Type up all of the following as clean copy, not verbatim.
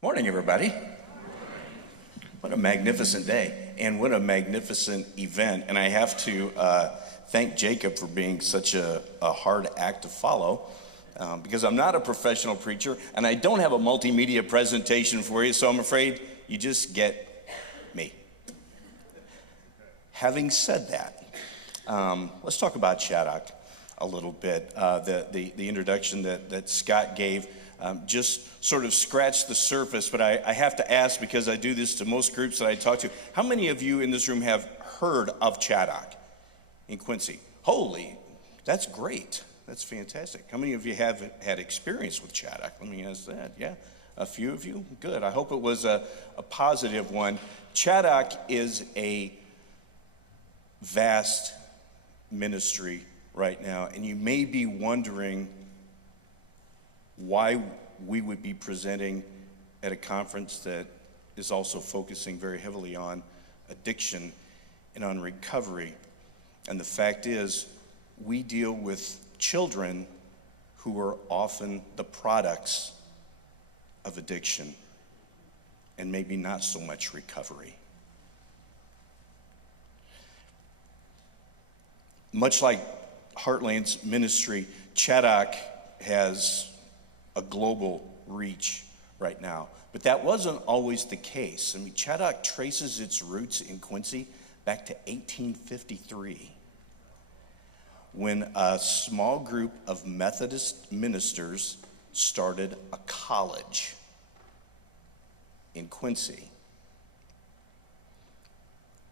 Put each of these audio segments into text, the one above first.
Morning, everybody. What a magnificent day, and what a magnificent event. And I have to thank Jacob for being such a hard act to follow, because I'm not a professional preacher, and I don't have a multimedia presentation for you, so I'm afraid you just get me. Having said that, let's talk about Chaddock a little bit. The introduction that Scott gave just sort of scratched the surface, but I have to ask, because I do this to most groups that I talk to, how many of you in this room have heard of Chaddock in Quincy? Holy, that's great. That's fantastic. How many of you have had experience with Chaddock? Let me ask that. Yeah, a few of you? Good. I hope it was a positive one. Chaddock is a vast ministry right now, and you may be wondering why we would be presenting at a conference that is also focusing very heavily on addiction and on recovery. And the fact is, we deal with children who are often the products of addiction and maybe not so much recovery. Much like Heartland's ministry, Chaddock has a global reach right now. But that wasn't always the case. I mean, Chaddock traces its roots in Quincy back to 1853, when a small group of Methodist ministers started a college in Quincy.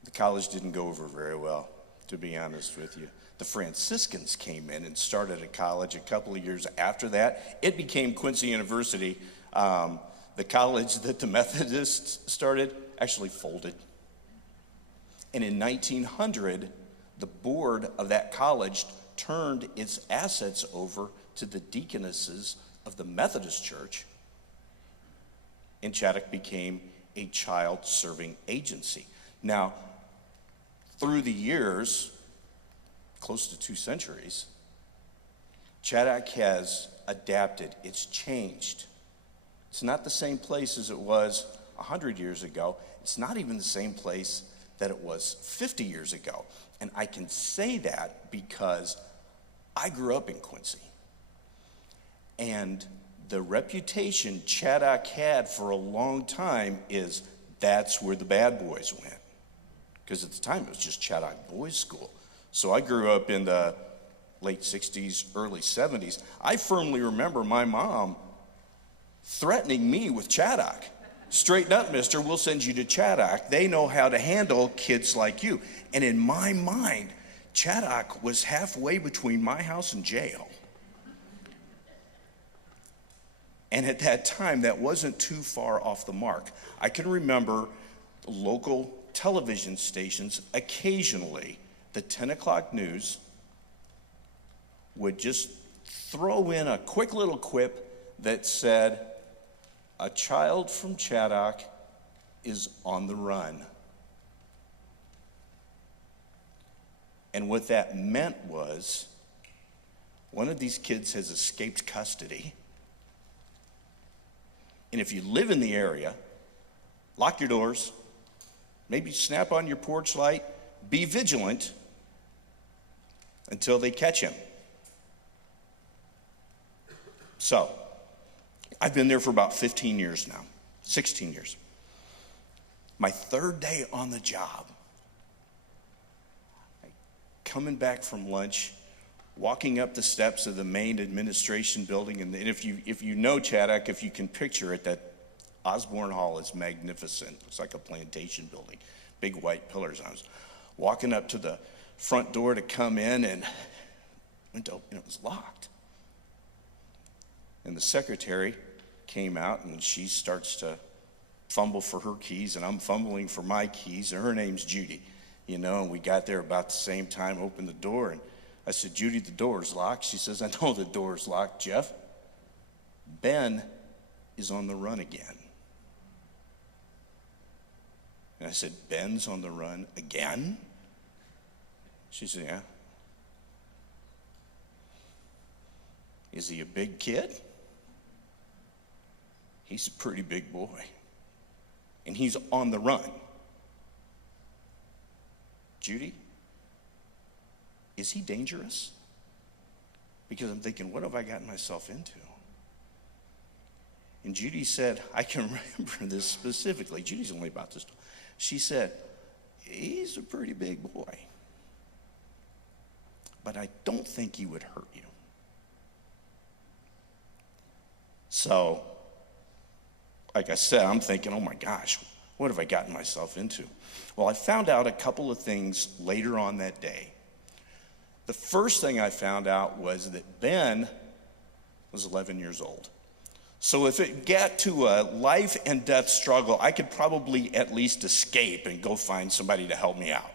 The college didn't go over very well, to be honest with you. The Franciscans came in and started a college a couple of years after that. It became Quincy University. The college that the Methodists started actually folded. And in 1900, the board of that college turned its assets over to the deaconesses of the Methodist Church, and Chaddock became a child-serving agency. Now, through the years, close to 2 centuries, Chaddock has adapted. It's changed. It's not the same place as it was 100 years ago. It's not even the same place that it was 50 years ago. And I can say that because I grew up in Quincy. And the reputation Chaddock had for a long time is that's where the bad boys went. Because at the time it was just Chaddock Boys School. So I grew up in the late 60s, early 70s. I firmly remember my mom threatening me with Chaddock. Straighten up, mister, we'll send you to Chaddock. They know how to handle kids like you. And in my mind, Chaddock was halfway between my house and jail. And at that time, that wasn't too far off the mark. I can remember local television stations occasionally, the 10 o'clock news would just throw in a quick little quip that said, a child from Chaddock is on the run. And what that meant was, one of these kids has escaped custody. And if you live in the area, lock your doors, maybe snap on your porch light, be vigilant until they catch him. So, I've been there for about 15 years now, 16 years. My third day on the job, coming back from lunch, walking up the steps of the main administration building, and if you know Chaddock, if you can picture it, that Osborne Hall is magnificent. It's like a plantation building, big white pillars. I was walking up to the front door to come in and went to open, it was locked. And the secretary came out and she starts to fumble for her keys, and I'm fumbling for my keys, and her name's Judy, and we got there about the same time, opened the door, and I said, Judy, the door's locked. She says, I know the door's locked, Jeff. Ben is on the run again. And I said, Ben's on the run again? She said, yeah. Is he a big kid? he's a pretty big boy. And he's on the run. Judy, is he dangerous? Because I'm thinking, what have I gotten myself into? And Judy said, I can remember this specifically. Judy's only about this. She said, he's a pretty big boy, but I don't think he would hurt you. So, like I said, I'm thinking, oh my gosh, what have I gotten myself into? Well, I found out a couple of things later on that day. The first thing I found out was that Ben was 11 years old. So if it got to a life and death struggle, I could probably at least escape and go find somebody to help me out.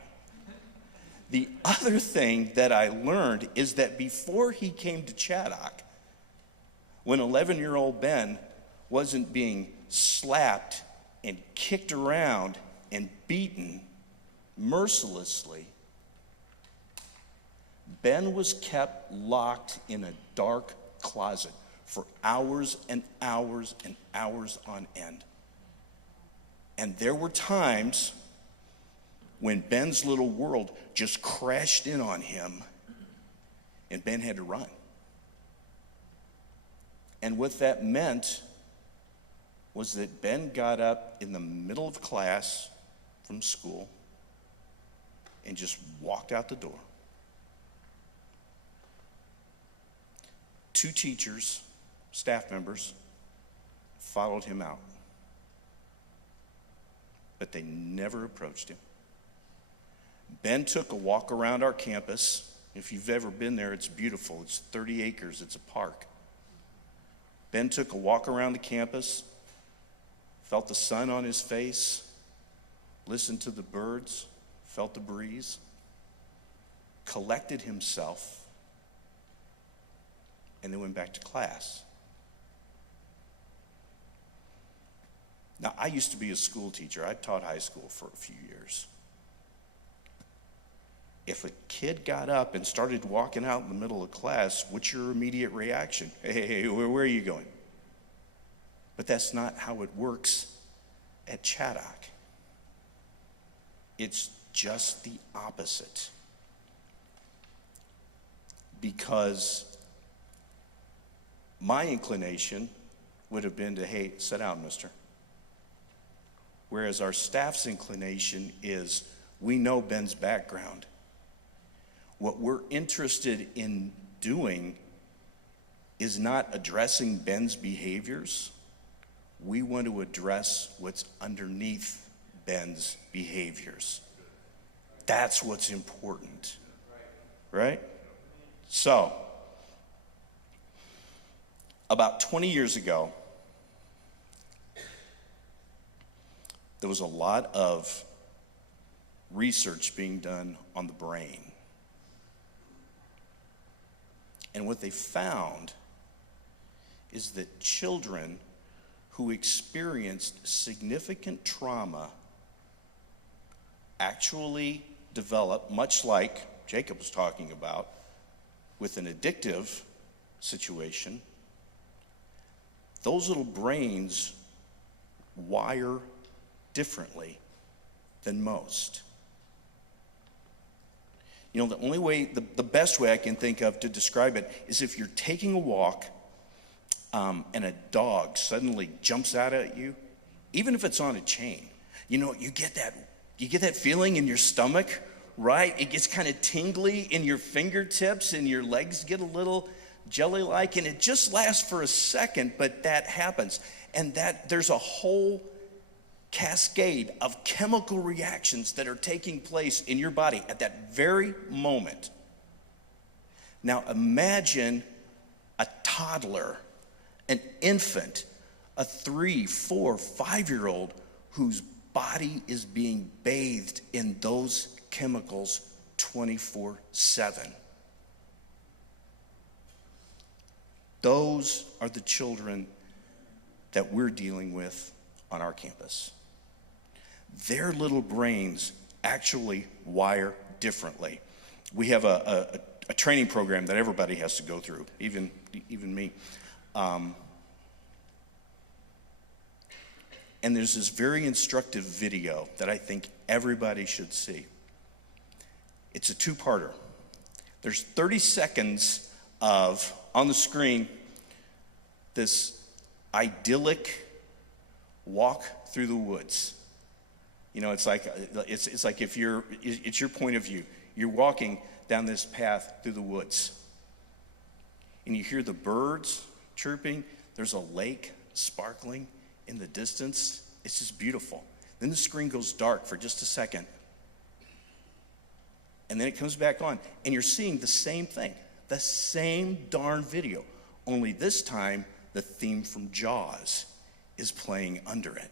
The other thing that I learned is that before he came to Chaddock, when 11-year-old Ben wasn't being slapped and kicked around and beaten mercilessly, Ben was kept locked in a dark closet for hours and hours and hours on end. And there were times when Ben's little world just crashed in on him and Ben had to run. And what that meant was that Ben got up in the middle of class from school and just walked out the door. 2 teachers, staff members, followed him out. But they never approached him. Ben took a walk around our campus. If you've ever been there, it's beautiful. It's 30 acres. It's a park. Ben took a walk around the campus, felt the sun on his face, listened to the birds, felt the breeze, collected himself, and then went back to class. Now, I used to be a school teacher. I taught high school for a few years. If a kid got up and started walking out in the middle of class, what's your immediate reaction? Hey, where are you going? But that's not how it works at Chaddock. It's just the opposite. Because my inclination would have been to, hey, sit down, mister. Whereas our staff's inclination is, we know Ben's background. What we're interested in doing is not addressing Ben's behaviors. We want to address what's underneath Ben's behaviors. That's what's important, right? So, about 20 years ago, there was a lot of research being done on the brain. And what they found is that children who experienced significant trauma actually develop, much like Jacob was talking about, with an addictive situation. Those little brains wire differently than most. You know, the only way, the best way I can think of to describe it is if you're taking a walk and a dog suddenly jumps out at you, even if it's on a chain, you know, you get that feeling in your stomach, right? It gets kind of tingly in your fingertips and your legs get a little jelly-like, and it just lasts for a second, but that happens. And that there's a whole cascade of chemical reactions that are taking place in your body at that very moment. Now imagine a toddler, an infant, a 3, 4, 5-year-old whose body is being bathed in those chemicals 24/7. Those are the children that we're dealing with on our campus. Their little brains actually wire differently. We have a training program that everybody has to go through, even me. And there's this very instructive video that I think everybody should see. It's a two-parter. There's 30 seconds of, on the screen, this idyllic walk through the woods. You know, it's like if it's your point of view. You're walking down this path through the woods. And you hear the birds chirping. There's a lake sparkling in the distance. It's just beautiful. Then the screen goes dark for just a second. And then it comes back on. And you're seeing the same thing. The same darn video. Only this time, the theme from Jaws is playing under it.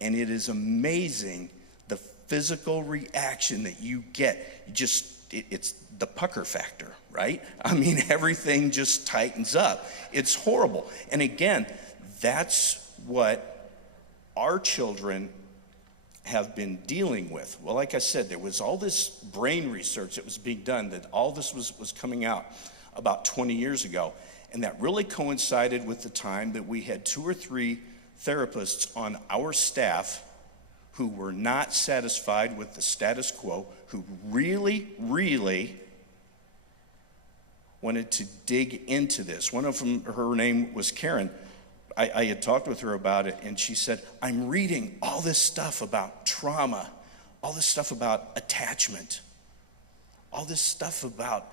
And it is amazing the physical reaction that you get. It's the pucker factor, right? I mean, everything just tightens up. It's horrible. And again, that's what our children have been dealing with. Well, like I said, there was all this brain research that was being done, that all this was coming out about 20 years ago. And that really coincided with the time that we had 2 or 3 therapists on our staff who were not satisfied with the status quo, who really, really wanted to dig into this. One of them, her name was Karen. I had talked with her about it, and she said, I'm reading all this stuff about trauma, all this stuff about attachment, all this stuff about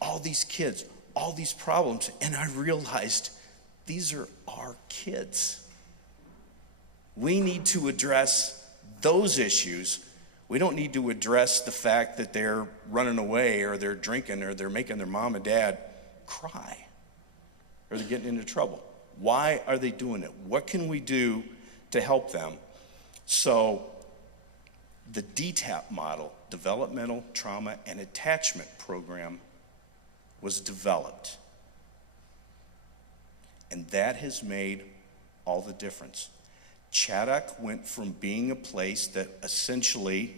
all these kids, all these problems, and I realized these are our kids. We need to address those issues. We don't need to address the fact that they're running away or they're drinking or they're making their mom and dad cry or they're getting into trouble. Why are they doing it? What can we do to help them? So the DTAP model, Developmental Trauma and Attachment Program, was developed. And that has made all the difference. Chaddock went from being a place that essentially,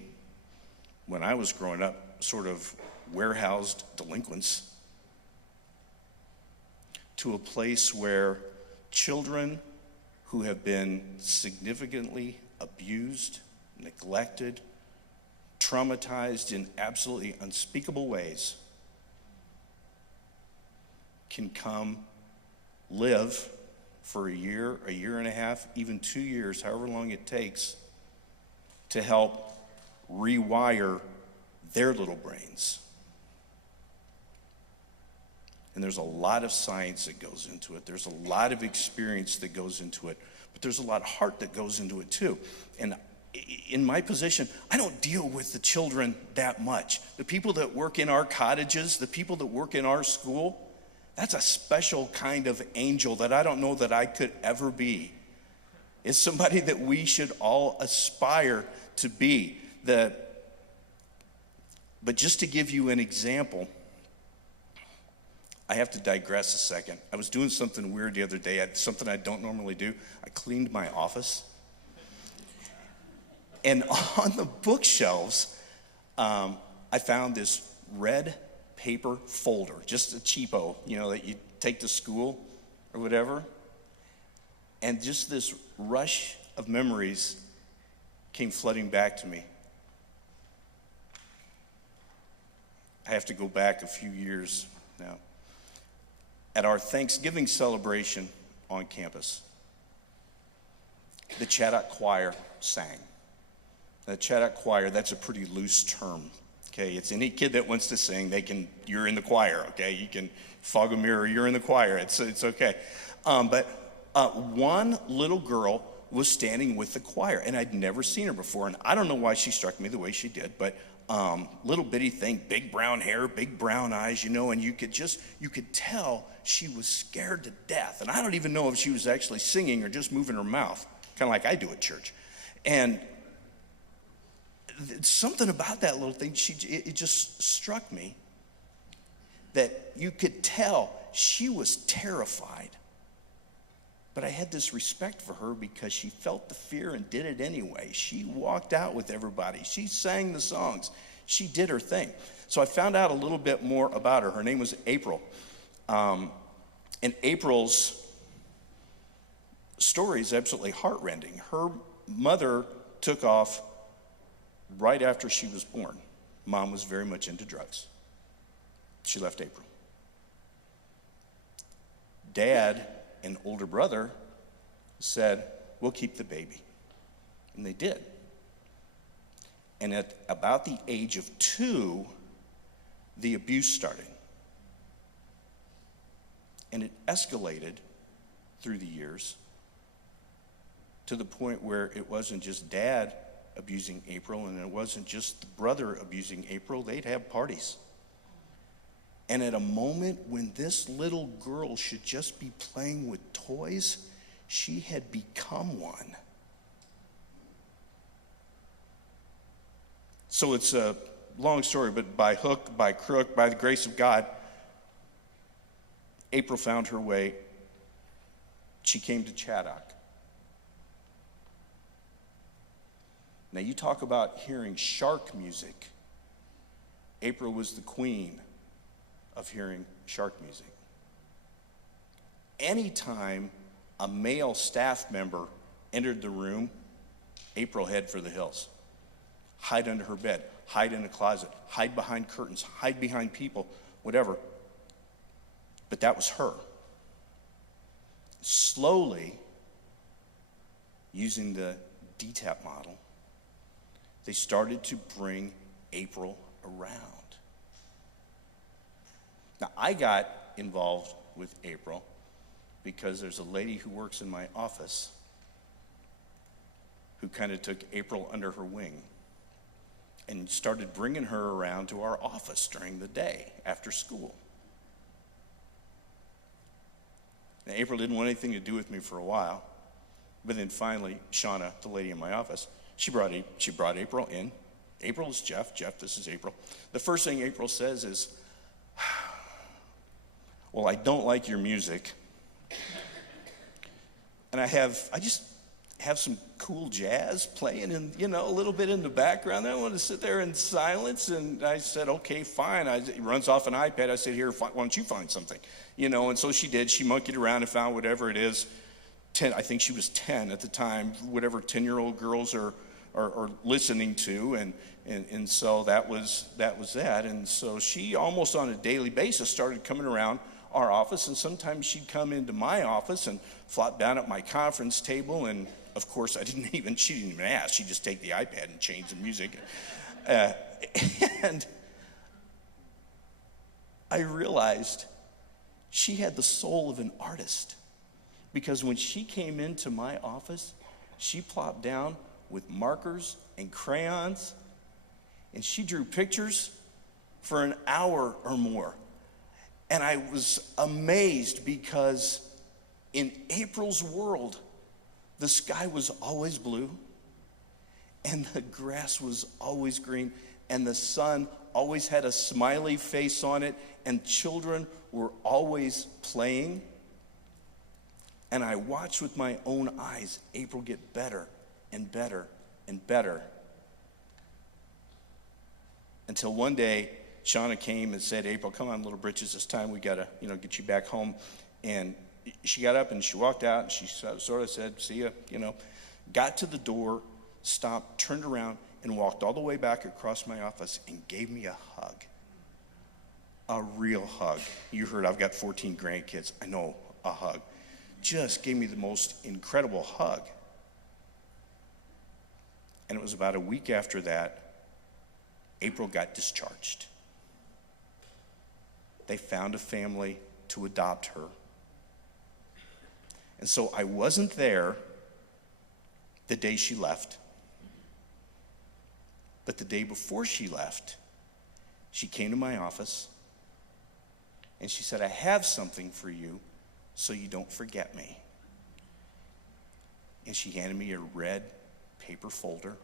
when I was growing up, sort of warehoused delinquents, to a place where children who have been significantly abused, neglected, traumatized in absolutely unspeakable ways can come live for a year and a half, even 2 years, however long it takes, to help rewire their little brains. And there's a lot of science that goes into it. There's a lot of experience that goes into it. But there's a lot of heart that goes into it too. And in my position, I don't deal with the children that much. The people that work in our cottages, the people that work in our school, that's a special kind of angel that I don't know that I could ever be. It's somebody that we should all aspire to be. But just to give you an example, I have to digress a second. I was doing something weird the other day, something I don't normally do. I cleaned my office. And on the bookshelves, I found this red paper folder, just a cheapo, that you take to school or whatever. And just this rush of memories came flooding back to me. I have to go back a few years now. At our Thanksgiving celebration on campus, the Chaddock choir sang. The Chaddock choir, that's a pretty loose term. Okay, it's any kid that wants to sing, you're in the choir, okay? You can fog a mirror, you're in the choir, it's okay. But one little girl was standing with the choir, and I'd never seen her before, and I don't know why she struck me the way she did, but little bitty thing, big brown hair, big brown eyes, and you could tell she was scared to death. And I don't even know if she was actually singing or just moving her mouth, kind of like I do at church. And something about that little thing, it just struck me that you could tell she was terrified. But I had this respect for her because she felt the fear and did it anyway. She walked out with everybody. She sang the songs. She did her thing. So I found out a little bit more about her. Her name was April. And April's story is absolutely heartrending. Her mother took off right after she was born. Mom was very much into drugs. She left April. Dad and older brother said, we'll keep the baby. And they did. And at about the age of 2, the abuse started. And it escalated through the years to the point where it wasn't just dad abusing April, and it wasn't just the brother abusing April. They'd have parties. And at a moment when this little girl should just be playing with toys, she had become one. So it's a long story, but by hook, by crook, by the grace of God, April found her way. She came to Chaddock. Now you talk about hearing shark music. April was the queen of hearing shark music. Anytime a male staff member entered the room, April head for the hills. Hide under her bed, hide in a closet, hide behind curtains, hide behind people, whatever. But that was her. Slowly, using the DTAP model, they started to bring April around. Now, I got involved with April because there's a lady who works in my office who kind of took April under her wing and started bringing her around to our office during the day after school. Now, April didn't want anything to do with me for a while, but then finally, Shauna, the lady in my office, she brought April in. April is Jeff. Jeff, this is April. The first thing April says is, well, I don't like your music. And I just have some cool jazz playing and, a little bit in the background. I want to sit there in silence. And I said, okay, fine. It runs off an iPad. I said, here, why don't you find something? And so she did. She monkeyed around and found whatever it is. I think she was 10 at the time, whatever 10-year-old girls are listening to. And so that was that. And so she almost on a daily basis started coming around our office, and sometimes she'd come into my office and flop down at my conference table, and of course she didn't even ask. She'd just take the iPad and change the music. And I realized she had the soul of an artist, because when she came into my office, she plopped down with markers and crayons, and she drew pictures for an hour or more. And I was amazed, because in April's world, the sky was always blue, and the grass was always green, and the sun always had a smiley face on it, and children were always playing. And I watched with my own eyes April get better and better and better, until one day Shauna came and said, April, come on, little britches, it's time we gotta, get you back home. And she got up and she walked out, and she sort of said, see ya, got to the door, stopped, turned around, and walked all the way back across my office and gave me a hug. A real hug. You heard I've got 14 grandkids. I know, a hug. Just gave me the most incredible hug. And it was about a week after that, April got discharged. They found a family to adopt her. And so I wasn't there the day she left. But the day before she left, she came to my office and she said, I have something for you so you don't forget me. And she handed me a red paper folder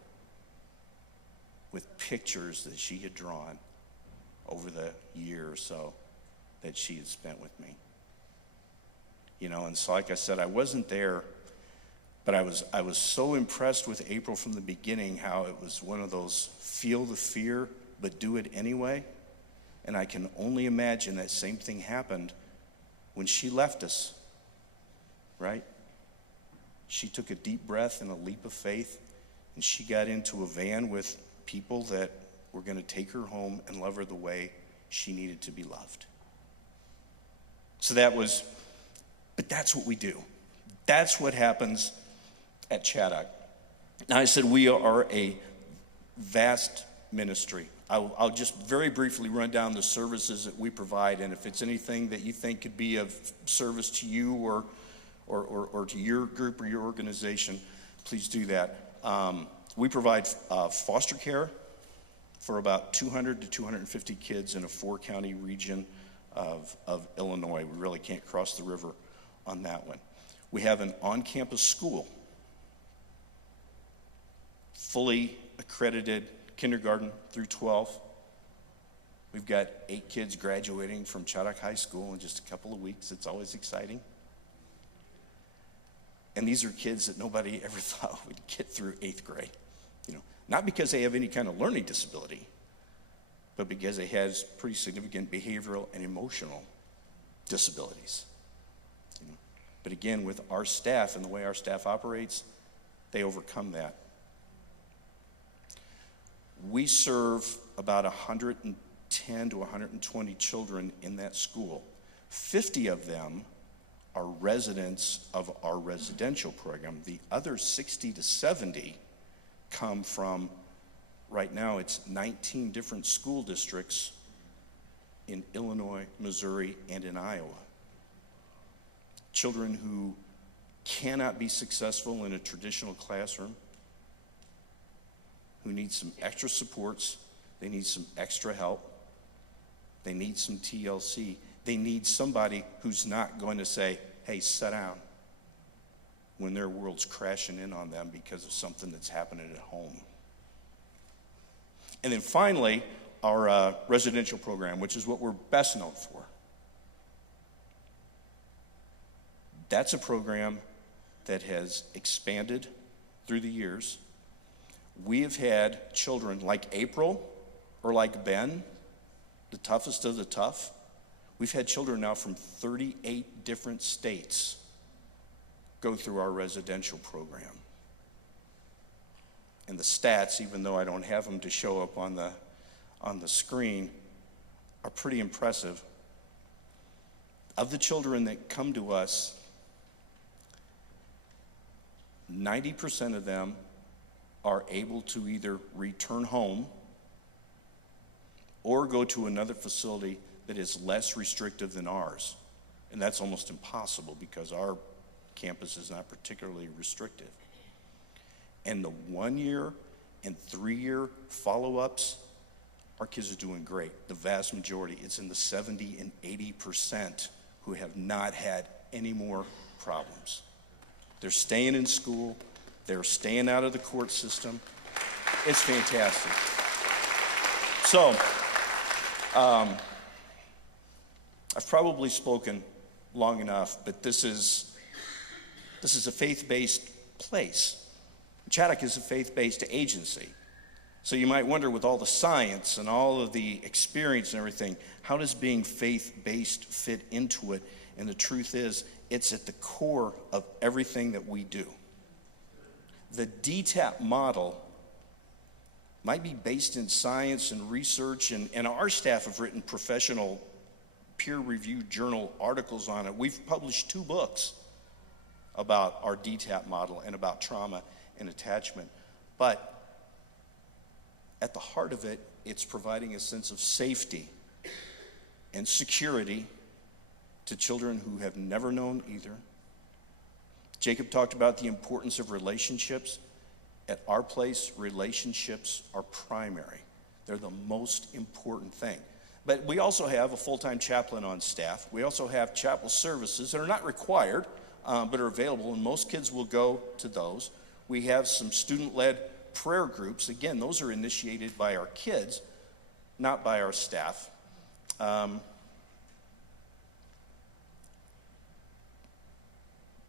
with pictures that she had drawn over the year or so that she had spent with me. And so like I said, I wasn't there, but I was so impressed with April from the beginning, how it was one of those feel the fear, but do it anyway. And I can only imagine that same thing happened when she left us, right? she took a deep breath and a leap of faith, and she got into a van with people that were going to take her home and love her the way she needed to be loved. So but that's what we do. That's what happens at Chaddock. Now, I said we are a vast ministry. I'll just very briefly run down the services that we provide, and if it's anything that you think could be of service to you or to your group or your organization, please do that. We provide foster care for about 200 to 250 kids in a 4-county region of Illinois. We really can't cross the river on that one. We have an on-campus school, fully accredited kindergarten through 12. We've got 8 kids graduating from Chaddock High School in just a couple of weeks. It's always exciting. And these are kids that nobody ever thought would get through 8th grade. Not because they have any kind of learning disability, but because they have pretty significant behavioral and emotional disabilities. But again, with our staff and the way our staff operates, they overcome that. We serve about 110 to 120 children in that school. 50 of them are residents of our residential program. The other 60 to 70 come from, right now it's 19 different school districts in Illinois, Missouri, and in Iowa. Children who cannot be successful in a traditional classroom, who need some extra supports, they need some extra help, they need some TLC, they need somebody who's not going to say, hey, sit down, when their world's crashing in on them because of something that's happening at home. And then finally, our residential program, which is what we're best known for. That's a program that has expanded through the years. We have had children like April or like Ben, the toughest of the tough. We've had children now from 38 different states go through our residential program. And the stats, even though I don't have them to show up on the screen, are pretty impressive. Of the children that come to us, 90% of them are able to either return home or go to another facility that is less restrictive than ours. And that's almost impossible because our campus is not particularly restrictive. And the 1-year and 3-year follow-ups, our kids are doing great. The vast majority, it's in the 70 and 80% who have not had any more problems. They're staying in school. They're staying out of the court system. It's fantastic. So, I've probably spoken long enough, but this is a faith-based place. Chaddock is a faith-based agency. So you might wonder, with all the science and all of the experience and everything, how does being faith-based fit into it? And the truth is, it's at the core of everything that we do. The DTAP model might be based in science and research, and our staff have written professional peer-reviewed journal articles on it. We've published 2 books about our DTAP model and about trauma and attachment. But at the heart of it, it's providing a sense of safety and security to children who have never known either. Jacob talked about the importance of relationships. At our place, relationships are primary. They're the most important thing. But we also have a full-time chaplain on staff. We also have chapel services that are not required, but are available, and most kids will go to those. We have some student-led prayer groups. Again, those are initiated by our kids, not by our staff. But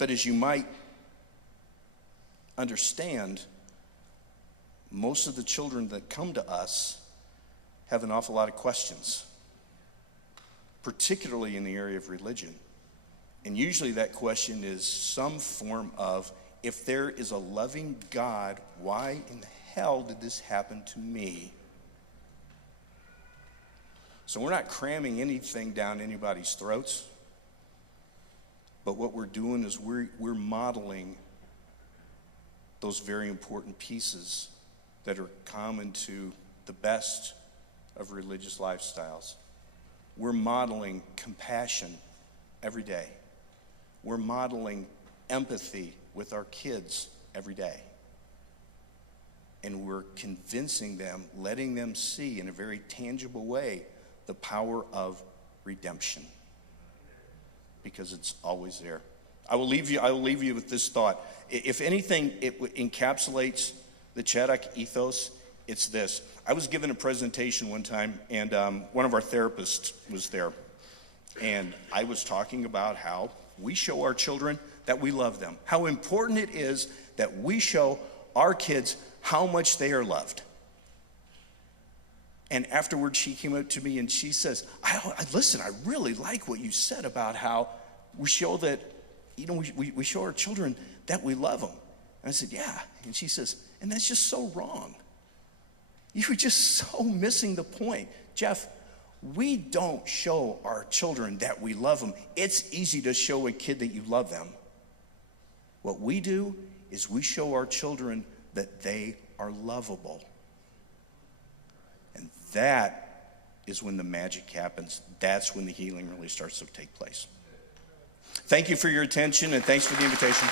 as you might understand, most of the children that come to us have an awful lot of questions, particularly in the area of religion. And usually that question is some form of if there is a loving God, why in the hell did this happen to me? So we're not cramming anything down anybody's throats, but what we're doing is we're modeling those very important pieces that are common to the best of religious lifestyles. We're modeling compassion every day. We're modeling empathy with our kids every day. And we're convincing them, letting them see in a very tangible way the power of redemption, because it's always there. I will leave you with this thought. If anything, it encapsulates the Chaddock ethos, it's this. I was given a presentation one time, and one of our therapists was there. And I was talking about how we show our children that we love them, how important it is that we show our kids how much they are loved. And afterwards, she came up to me and she says, listen, I really like what you said about how we show that, we show our children that we love them. And I said, yeah. And she says, and that's just so wrong. You were just so missing the point. Jeff, we don't show our children that we love them. It's easy to show a kid that you love them. What we do is we show our children that they are lovable. And that is when the magic happens. That's when the healing really starts to take place. Thank you for your attention, and thanks for the invitation.